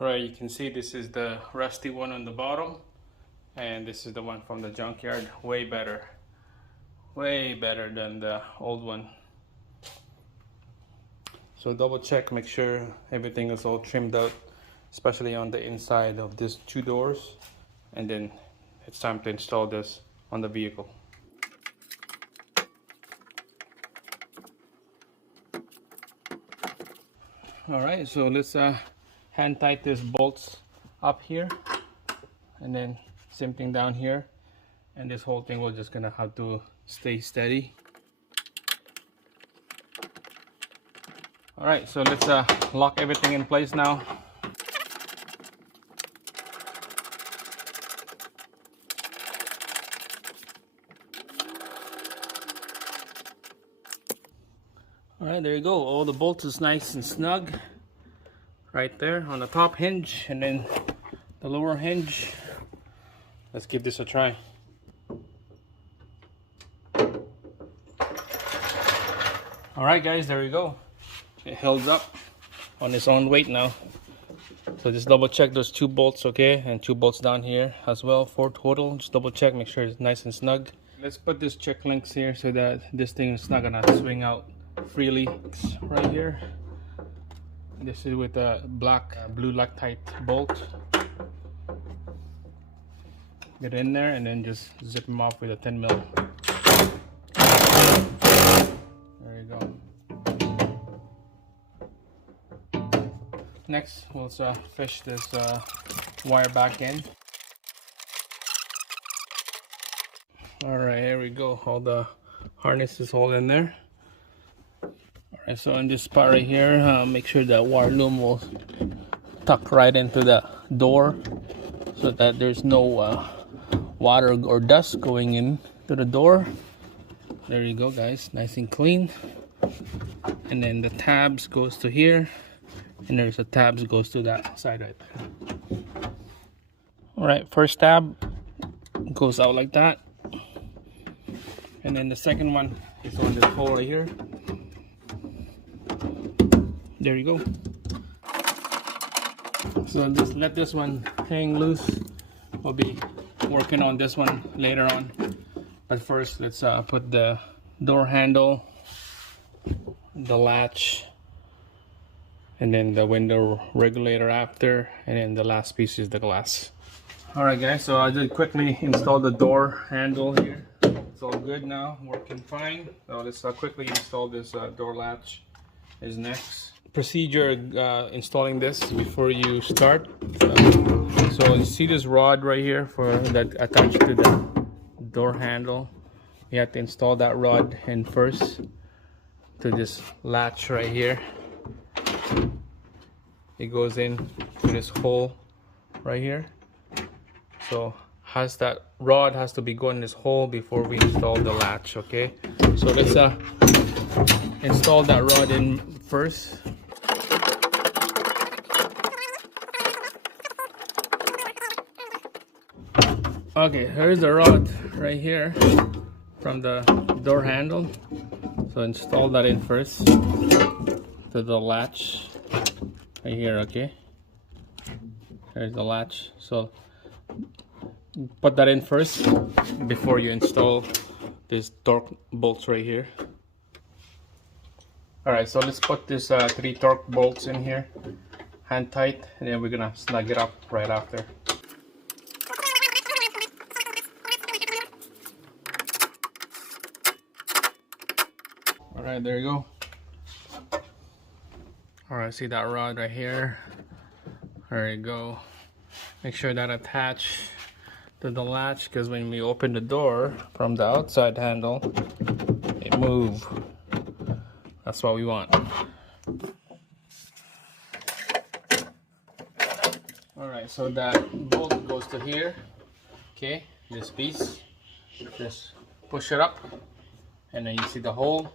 Right, you can see this is the rusty one on the bottom, and this is the one from the junkyard. Way better than the old one. So double check, make sure everything is all trimmed out, especially on the inside of these two doors, and then it's time to install this on the vehicle. All right, so let's hand tight these bolts up here, and then same thing down here, and this whole thing we're just gonna have to stay steady. All right, so let's lock everything in place now. All right, there you go. All the bolts is nice and snug right there on the top hinge, and then the lower hinge. Let's give this a try. All right, guys, there you go. It held up on its own weight now. So just double check those two bolts, okay, and two bolts down here as well, 4 total. Just double check, make sure it's nice and snug. Let's put this check links here so that this thing is not gonna swing out freely. Right here, this is with a black blue Loctite bolt. Get in there and then just zip them off with a 10 mil. There you go. Next, we'll fish this wire back in. All right, here we go. All the harness is all in there. Alright, so in this spot right here, make sure that wire loom will tuck right into the door so that there's no water or dust going in to the door. There you go, guys, nice and clean. And then the tabs goes to here, and there's a tabs goes to that side right there. Alright, first tab goes out like that, and then the second one is on this hole right here. There you go. So just let this one hang loose. We'll be working on this one later on, but first let's put the door handle, the latch, and then the window regulator after, and then the last piece is the glass. All right, guys, so I did quickly install the door handle here. It's all good now, working fine. So let's quickly install this door latch is next. Procedure installing this before you start. So you see this rod right here for that attached to the door handle. You have to install that rod in first to this latch right here. It goes in to this hole right here. So that rod has to be going in this hole before we install the latch, okay? So let's install that rod in first. Okay, here's the rod right here from the door handle. So install that in first to the latch right here, okay? Here's the latch. So put that in first before you install these torque bolts right here. Alright, so let's put this 3 torque bolts in here, hand tight, and then we're gonna snug it up right after. Alright, there you go. Alright, see that rod right here? There you go. Make sure that attach to the latch, because when we open the door from the outside handle, it moves. That's what we want. Alright, so that bolt goes to here. Okay, this piece. Just push it up, and then you see the hole.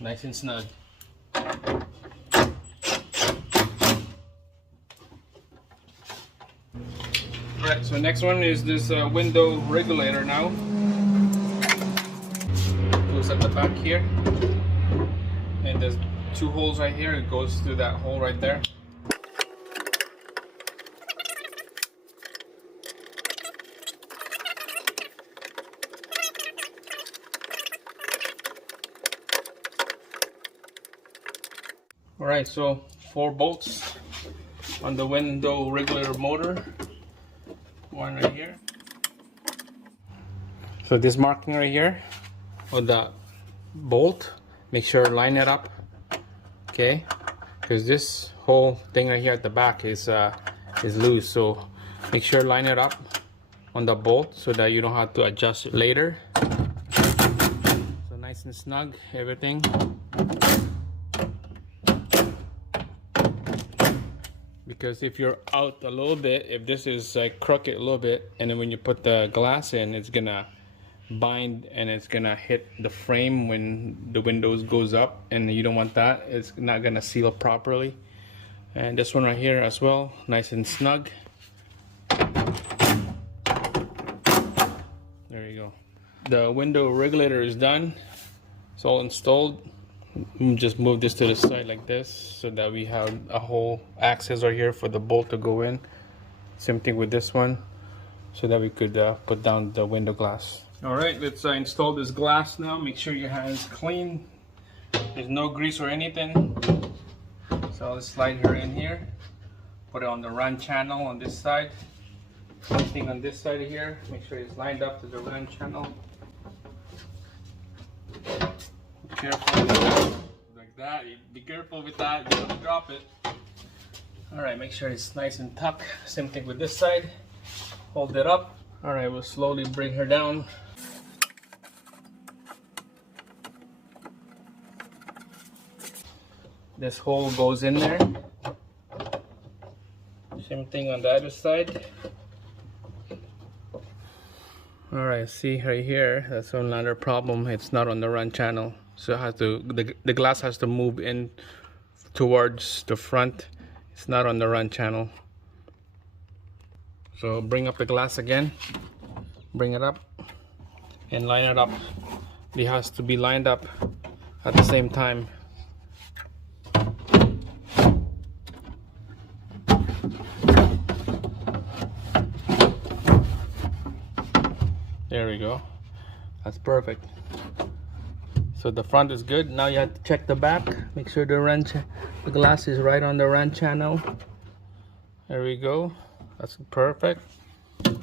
Nice and snug. Alright, so next one is this window regulator now. Goes at the back here. And this 2 holes right here. It goes through that hole right there. Alright, so 4 bolts on the window regulator motor. One right here. So this marking right here on the bolt, make sure line it up, okay? Because this whole thing right here at the back is loose, so make sure line it up on the bolt so that you don't have to adjust it later. So nice and snug, everything. Because if you're out a little bit, if this is like crooked a little bit, and then when you put the glass in, it's gonna bind and it's gonna hit the frame when the windows goes up, and you don't want that. It's not gonna seal properly. And this one right here as well, nice and snug. There you go. The window regulator is done. It's all installed. Just move this to the side like this so that we have a whole access right here for the bolt to go in. Same thing with this one, so that we could put down the window glass. All right, let's install this glass now. Make sure your hands clean. There's no grease or anything. So let's slide her in here. Put it on the run channel on this side. Same thing on this side here. Make sure it's lined up to the run channel. Careful like that. Be careful with that. You don't drop it. All right, make sure it's nice and tucked. Same thing with this side. Hold it up. All right, we'll slowly bring her down. This hole goes in there. Same thing on the other side. All right, see right here, that's another problem. It's not on the run channel. So it has to, the glass has to move in towards the front. It's not on the run channel. So bring up the glass again. Bring it up and line it up. It has to be lined up at the same time. There we go. That's perfect. So the front is good. Now you have to check the back. Make sure the glass is right on the run channel. There we go. That's perfect. And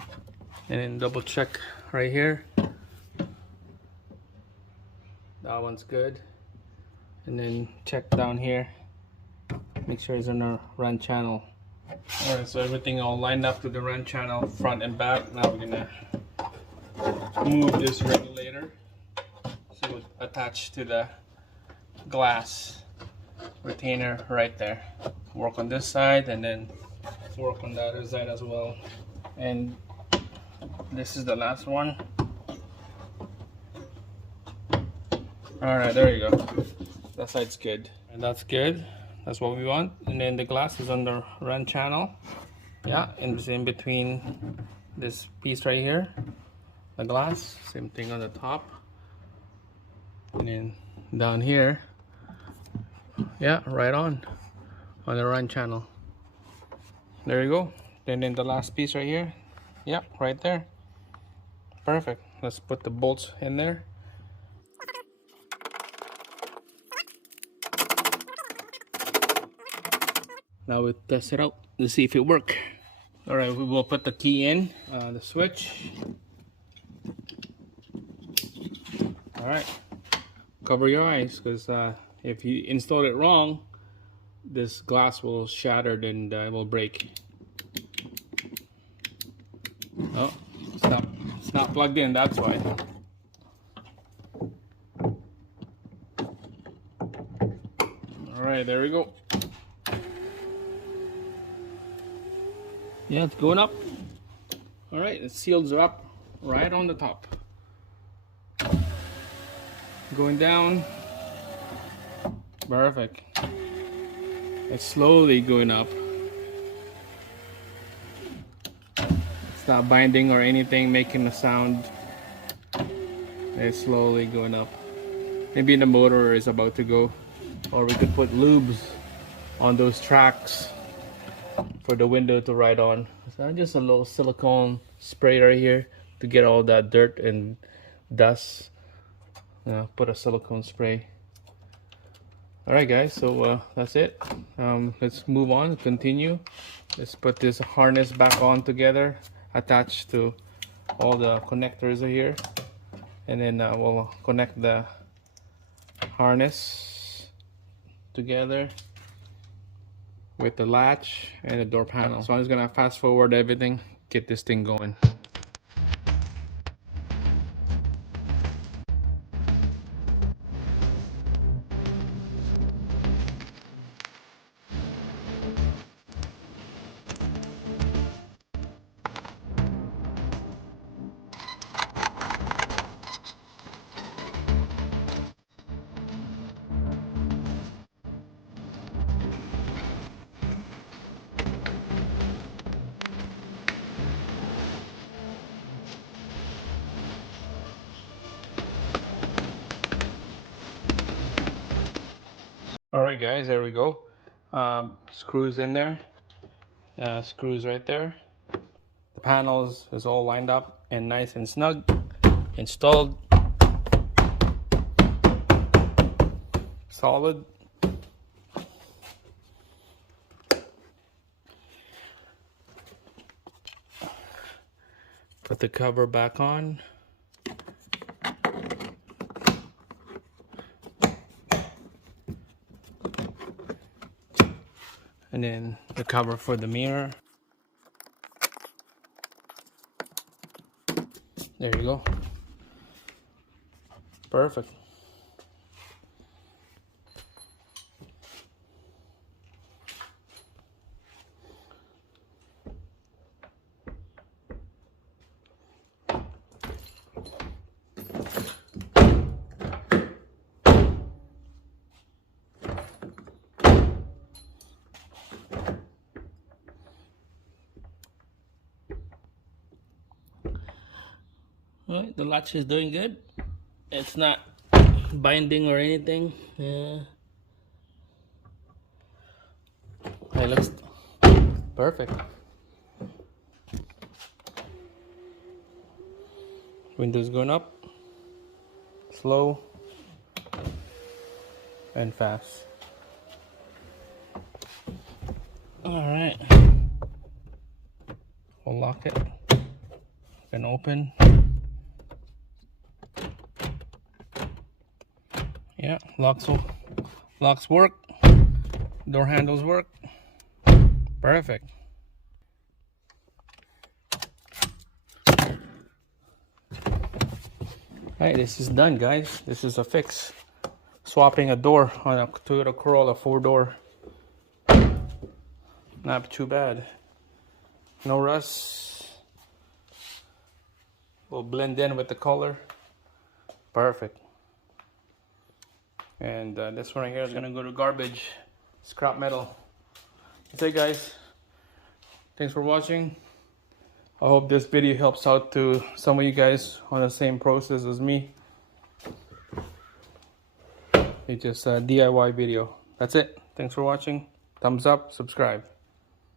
then double check right here. That one's good. And then check down here. Make sure it's on the run channel. Alright, so everything all lined up to the run channel, front and back. Now we're gonna move this regulator so it's attached to the glass retainer right there. Work on this side and then work on the other side as well. And this is the last one. Alright, there you go. That side's good. And that's good. That's what we want. And then the glass is on the run channel. Yeah, and it's in between this piece right here. The glass, same thing on the top, and then down here, yeah, right on the run channel. There you go. And then the last piece right here, yeah, right there. Perfect. Let's put the bolts in there. Now we'll test it out to see if it works. All right, we will put the key in, the switch. All right, cover your eyes, because if you install it wrong, this glass will shatter and it will break. Oh, it's not plugged in, that's why. All right, there we go. Yeah, it's going up. All right, it seals up right on the top. Going down. Perfect. It's slowly going up. It's not binding or anything, making a sound. It's slowly going up. Maybe the motor is about to go. or we could put lubes on those tracks for the window to ride on. So just a little silicone spray right here to get all that dirt and dust. Put a silicone spray. Alright guys, so that's it. Let's move on, continue. Let's put this harness back on together, attached to all the connectors here, and then we'll connect the harness together with the latch and the door panel. So I'm just gonna fast forward everything, get this thing going. Alright guys, there we go. Screws in there, screws right there. The panels is all lined up and nice and snug. Installed. Solid. Put the cover back on. And then the cover for the mirror. There you go. Perfect. Alright, the latch is doing good. It's not binding or anything. Yeah. It looks perfect. Windows going up, slow and fast. Alright. We'll lock it and open. Yeah, locks work, door handles work. Perfect. Hey, this is done, guys. This is a fix. Swapping a door on a Toyota Corolla 4-door. Not too bad. No rust. Will blend in with the color. Perfect. And this one right here is gonna go to garbage. Scrap metal. That's it, guys. Thanks for watching. I hope this video helps out to some of you guys on the same process as me. It's just a DIY video. That's it. Thanks for watching. Thumbs up, subscribe.